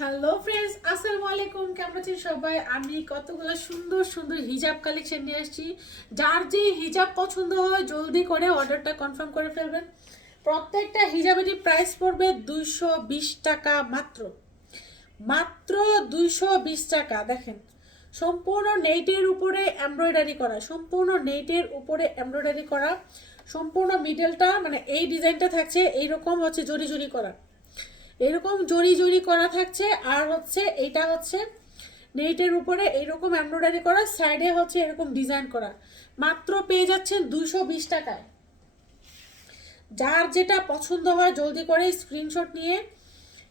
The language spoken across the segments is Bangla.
হ্যালো ফ্রেন্ডস আসসালামু আলাইকুম কেমন আছেন সবাই? আমি কতগুলো সুন্দর সুন্দর হিজাব কালেকশন নিয়ে আসছি। যার যে হিজাব পছন্দ হয়, জলদি করে অর্ডারটা কনফার্ম করে ফেলবেন। প্রত্যেকটা হিজাবেরই প্রাইস পড়বে দুইশো বিশ টাকা মাত্র। মাত্র দুইশো বিশ টাকা, দেখেন। সম্পূর্ণ নেটের উপরে এমব্রয়ডারি করা, সম্পূর্ণ নেটের উপরে এমব্রয়ডারি করা। সম্পূর্ণ মিডলটা মানে এই ডিজাইনটা থাকছে, এইরকম হচ্ছে জরি জরি করা। এরকম জড়ি জড়ি করা থাকছে, আর হচ্ছে এটা হচ্ছে নেটের উপরে এইরকম এমব্রয়ডারি করা সাইডে হচ্ছে এরকম ডিজাইন করা। মাত্র পেয়ে যাচ্ছেন দুশো বিশ টাকায়। যার যেটা পছন্দ হয় জলদি করে স্ক্রিনশট নিয়ে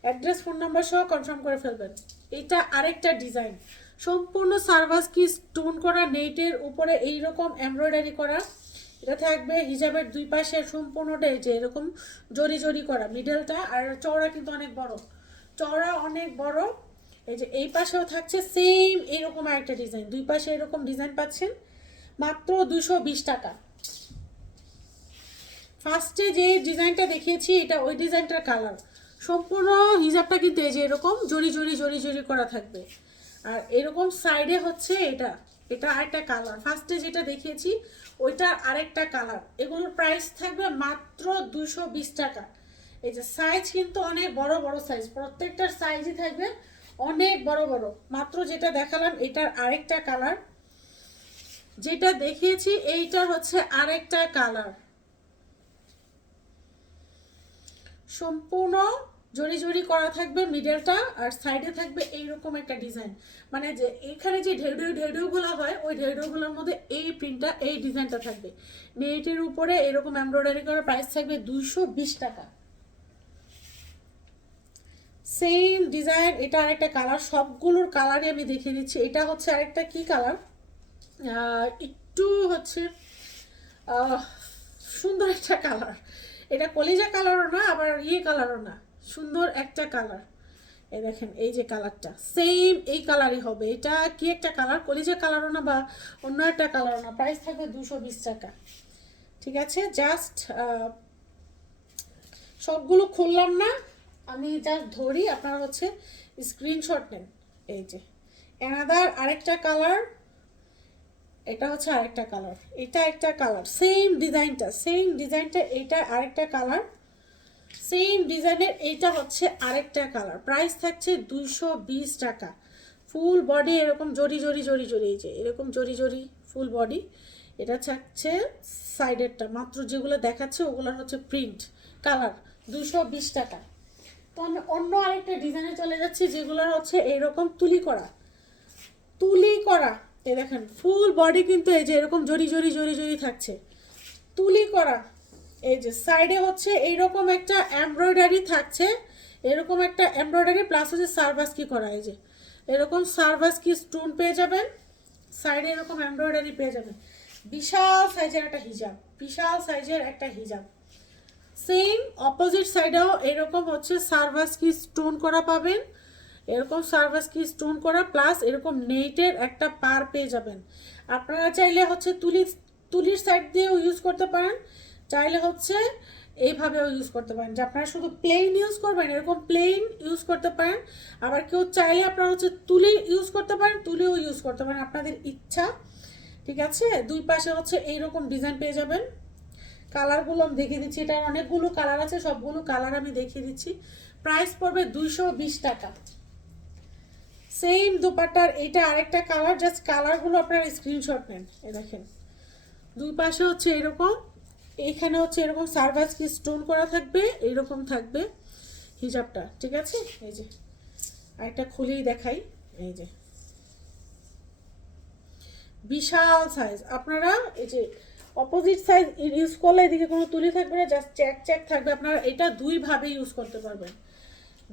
অ্যাড্রেস ফোন নাম্বার সহ কনফার্ম করে ফেলবেন। এটা আরেকটা ডিজাইন সম্পূর্ণ সার্ভাস কি স্টোন করা, নেটের উপরে এইরকম এমব্রয়ডারি করা। এটা থাকবে হিজাবের দুই পাশে সম্পূর্ণটা এই যে এরকম জরি জরি করা মিডলটা আর চওড়া কিন্তু অনেক বড়। চওড়া অনেক বড়, এই যে এই পাশেও থাকছে সেম এরকম একটা ডিজাইন দুই পাশে এরকম ডিজাইন পাচ্ছেন, মাত্র দুশো বিশ টাকা। ফার্স্টে যে ডিজাইনটা দেখিয়েছি, এটা ওই ডিজাইনটার কালার সম্পূর্ণ হিজাবটা কিন্তু এই যে এরকম জড়ি জড়ি জড়ি জড়ি করা থাকবে। আর এরকম সাইডে হচ্ছে এটা এটা আরেকটা কালার ফার্স্টে যেটা দেখিয়েছি ওইটার আরেকটা কালার এগুলোর প্রাইস থাকবে মাত্র দুশো বিশ টাকা। এই যে সাইজ কিন্তু অনেক বড় বড় সাইজ প্রত্যেকটার সাইজই থাকবে অনেক বড় বড়। মাত্র যেটা দেখালাম, এটার আরেকটা কালার যেটা দেখিয়েছি এইটা হচ্ছে আরেকটা কালার সম্পূর্ণ জড়ি জড়ি করা থাকবে মিডলটা আর সাইডে থাকবে এইরকম একটা ডিজাইন মানে যে এখানে যে ঢেউ ঢেউগুলো হয়, ওই ঢেউগুলোর মধ্যে এই প্রিন্টটা এই ডিজাইনটা থাকবে। নেটের উপরে এরকম এমব্রয়ডারি করার প্রাইস থাকবে দুইশো বিশ টাকা। সেম ডিজাইন এটা আরেকটা কালার সবগুলোর কালারই আমি দেখিয়ে দিচ্ছি। এটা হচ্ছে আরেকটা কি কালার একটু হচ্ছে সুন্দর একটা কালার এটা কলিজা কালারও না, আবার ইয়ে কালারও না। সুন্দর একটা কালার এই দেখেন, এই যে কালারটা সেম এই কালারই হবে। এটা কি একটা কালার কলিজা কালারও না বা অন্য একটা কালারও না? প্রাইস থাকবে দুশো বিশ টাকা। ঠিক আছে? জাস্ট সবগুলো খুললাম না। আমি জাস্ট ধরি। আপনারা হচ্ছে স্ক্রিনশট নেন। এই যে অ্যানাদার আরেকটা কালার এটা হচ্ছে আরেকটা কালার এটা একটা কালার সেম ডিজাইনটা সেম ডিজাইনটা এটা আরেকটা কালার সেম ডিজাইনের এইটা হচ্ছে আরেকটা কালার প্রাইস থাকছে দুইশো বিশ টাকা। ফুল বডি এরকম জরি জরি জরি জরি এই যে এরকম জরি জরি ফুল বডি এটা থাকছে সাইডেরটা মাত্র যেগুলো দেখাচ্ছে ওগুলোর হচ্ছে প্রিন্ট কালার দুশো বিশ টাকা। তো আমি অন্য আরেকটা ডিজাইনে চলে যাচ্ছি যেগুলোর হচ্ছে এইরকম তুলি করা। তুলি করা। এ দেখেন ফুল বডি কিন্তু এই যে এরকম জরি জরি জরি জরি থাকছে। তুলি করা। এই যে সাইডে হচ্ছে এইরকম একটা এমব্রয়ডারি থাকছে, এরকম একটা এমব্রয়ডারি প্লাস হচ্ছে সার্ভাস কি করা, এই যে এরকম সার্ভাস কি স্টোন পেয়ে যাবেন সাইডে এরকম এমব্রয়ডারি পেয়ে যাবেন। বিশাল সাইজের একটা হিজাব বিশাল সাইজের একটা হিজাব সেম অপোজিট সাইডেও এরকম হচ্ছে সার্ভাস কি স্টোন করা পাবেন, এরকম সার্ভাস কি স্টোন করা প্লাস এরকম নেটের একটা পার পেয়ে যাবেন। আপনারা চাইলে হচ্ছে তুলি তুলির সাইড দিয়েও ইউজ করতে পারেন চাইলে হচ্ছে এইভাবেও ইউজ করতে পারেন। যে আপনারা শুধু প্লেন ইউজ করবেন, এরকম প্লেন ইউজ করতে পারেন। আবার কেউ চাইলে আপনারা হচ্ছে তুলি ইউজ করতে পারেন, তুলিও ইউজ করতে পারেন। আপনাদের ইচ্ছা, ঠিক আছে? দুই পাশে হচ্ছে এইরকম ডিজাইন পেয়ে যাবেন। কালারগুলো আমি দেখিয়ে দিচ্ছি। এটার অনেকগুলো কালার আছে, সবগুলো কালার আমি দেখিয়ে দিচ্ছি। প্রাইস পড়বে দুইশো বিশ টাকা। সেম দুপাট্টার এটা আরেকটা কালার জাস্ট কালারগুলো আপনারা স্ক্রিনশট নেন। এ দেখেন। দুই পাশে হচ্ছে এরকম এইখানে হচ্ছে এরকম সার্ভাস কি স্টোন করা থাকবে? এইরকম থাকবে হিজাবটা, ঠিক আছে? এই যে, আরেকটা খুলেই দেখাই, এই যে। বিশাল সাইজ আপনারা এই যে অপোজিট সাইজ ইউজ করলে এদিকে কোনো তুলি থাকবে না জাস্ট চেক চেক থাকবে। আপনারা এটা দুইভাবে ইউজ করতে পারবেন।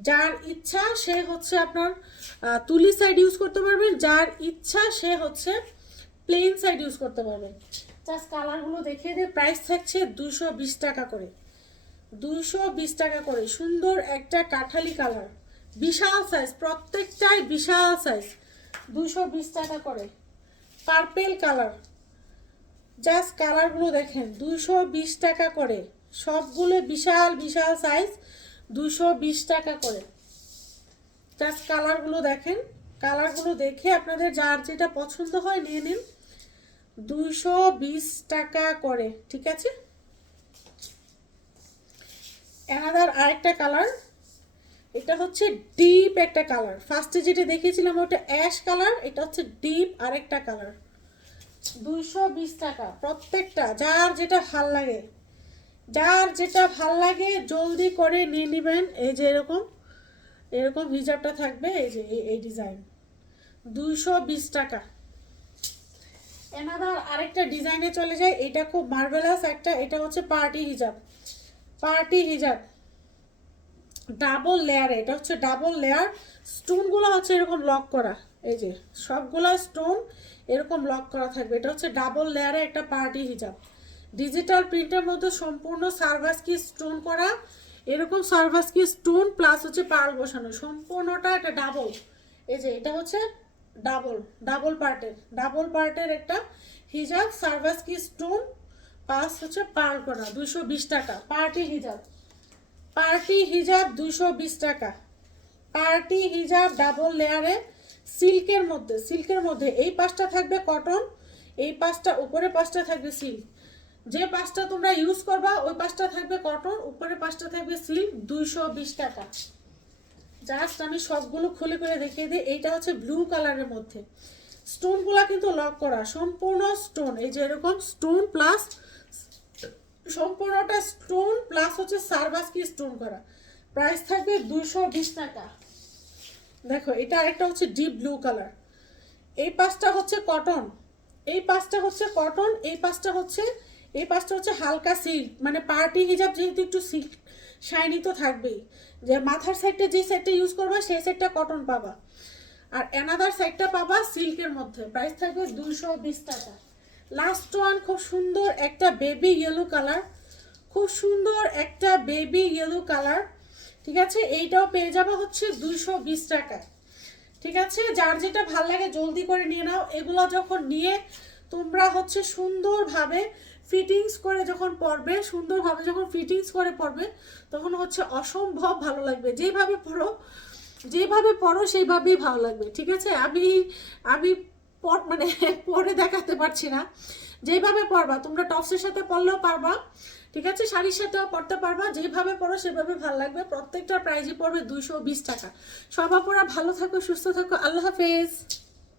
যার ইচ্ছা সে হচ্ছে আপনার তুলি সাইড ইউজ করতে পারবেন, যার ইচ্ছা সে হচ্ছে প্লেন সাইড ইউজ করতে পারবেন। জাস্ট কালারগুলো দেখিয়ে দিয়ে প্রাইস থাকছে দুশো বিশ টাকা করে। দুশো বিশ টাকা করে, সুন্দর একটা কাঠালি কালার। বিশাল সাইজ প্রত্যেকটাই বিশাল সাইজ দুশো বিশ টাকা করে। পার্পেল কালার জাস্ট কালারগুলো দেখেন দুশো বিশ টাকা করে। সবগুলো বিশাল বিশাল সাইজ দুশো বিশ টাকা করে। জাস্ট কালারগুলো দেখেন। কালারগুলো দেখে আপনাদের যার যেটা পছন্দ হয় নিয়ে নিন। দুইশো বিশ টাকা করে, ঠিক আছে? অ্যানাদার আরেকটা কালার এটা হচ্ছে ডিপ একটা কালার ফার্স্টে যেটা দেখিয়েছিলাম, ওটা অ্যাশ কালার এটা হচ্ছে ডিপ আরেকটা কালার দুইশো বিশ টাকা, প্রত্যেকটা, যার যেটা ভালো লাগে। যার যেটা ভালো লাগে, জলদি করে নিয়ে নেবেন। এই যে এরকম এরকম হিজাবটা থাকবে, এই যে এই- ডিজাইন দুইশো বিশ টাকা। এনাদার আরেকটা ডিজাইনে চলে যায়। এটা খুব মার্ভেলাস একটা, এটা হচ্ছে পার্টি হিজাব পার্টি হিজাব ডাবল লেয়ারে এটা হচ্ছে ডাবল লেয়ার স্টোনগুলো হচ্ছে এরকম লক করা। এই যে, সবগুলো স্টোন এরকম লক করা থাকবে। এটা হচ্ছে ডাবল লেয়ারে একটা পার্টি হিজাব ডিজিটাল প্রিন্টের মধ্যে সম্পূর্ণ সার্ভাস কি স্টোন করা। এরকম সার্ভাস কি স্টোন প্লাস হচ্ছে পার্ল বসানো। সম্পূর্ণটা একটা ডাবল এই যে, এটা হচ্ছে ডাবল ডাবল পার্টের ডাবল পার্টের একটা হিজাব, সার্ভাস কি স্টোন পাস হচ্ছে পার্ল করা, দুইশো বিশ টাকা পার্টি হিজাব। পার্টি হিজাব দুশো বিশ টাকা। পার্টি হিজাব ডাবল লেয়ারে সিল্কের মধ্যে সিল্কের মধ্যে এই পাঁচটা থাকবে কটন এই পাশটা উপরে পাঁচটা থাকবে সিল্ক যে পাঁচটা তোমরা ইউজ করবা, ওই পাঁচটা থাকবে কটন উপরে পাঁচটা থাকবে সিল্ক দুইশো বিশ টাকা। জাস্ট আমি সবগুলো খুলে খুলে দেখিয়ে দিই। এইটা হচ্ছে ব্লু কালারের মধ্যে। স্টোনগুলা কিন্তু লক করা। সম্পূর্ণ স্টোন এই যে এরকম স্টোন প্লাস সম্পূর্ণটা স্টোন প্লাস হচ্ছে সার্ভাস কি স্টোন করা। প্রাইস থাকবে দুইশো বিশ টাকা। দেখো, এটা আরেকটা হচ্ছে ডিপ ব্লু কালার এই পাঁচটা হচ্ছে কটন এই পাঁচটা হচ্ছে কটন এই পাঁচটা হচ্ছে এই পাঁচটা হচ্ছে হালকা সিল্ক মানে পার্টি হিজাব যেহেতু একটু সিল্ক শাইনি তো থাকবেই। যে মাথার সাইডটা যে সাইডটা ইউজ করবা, সেই সাইডটা কটন পাবা। আর অ্যানাদার সাইডটা পাবা সিল্কের মধ্যে। প্রাইস থাকবে দুইশো বিশ টাকা। লাস্ট ওয়ান খুব সুন্দর একটা বেবি ইয়েলো কালার খুব সুন্দর একটা বেবি ইয়েলো কালার ঠিক আছে? এইটাও পেয়ে যাবে হচ্ছে দুইশো বিশ টাকায়। ঠিক আছে? যার যেটা ভালো লাগে জলদি করে নিয়ে নাও। এগুলো যখন নিয়ে তোমরা হচ্ছে সুন্দরভাবে ফিটিংস করে যখন পরবে, সুন্দরভাবে যখন ফিটিংস করে পরবে, তখন হচ্ছে অসম্ভব ভালো লাগবে। যেভাবে পরো যেভাবে পরো সেইভাবেই ভালো লাগবে, ঠিক আছে? আমি আমি পর মানে পরে দেখাতে পারছি না। যেভাবে পরবা, তোমরা টপসের সাথে পরলেও পারবা, ঠিক আছে? শাড়ির সাথেও পরতে পারবা, যেভাবে পরো সেভাবে ভালো লাগবে। প্রত্যেকটা প্রাইজই পড়বে দুশো বিশ টাকা। পরা ভালো থাকো, সুস্থ থাকো। আল্লাহ হাফেজ।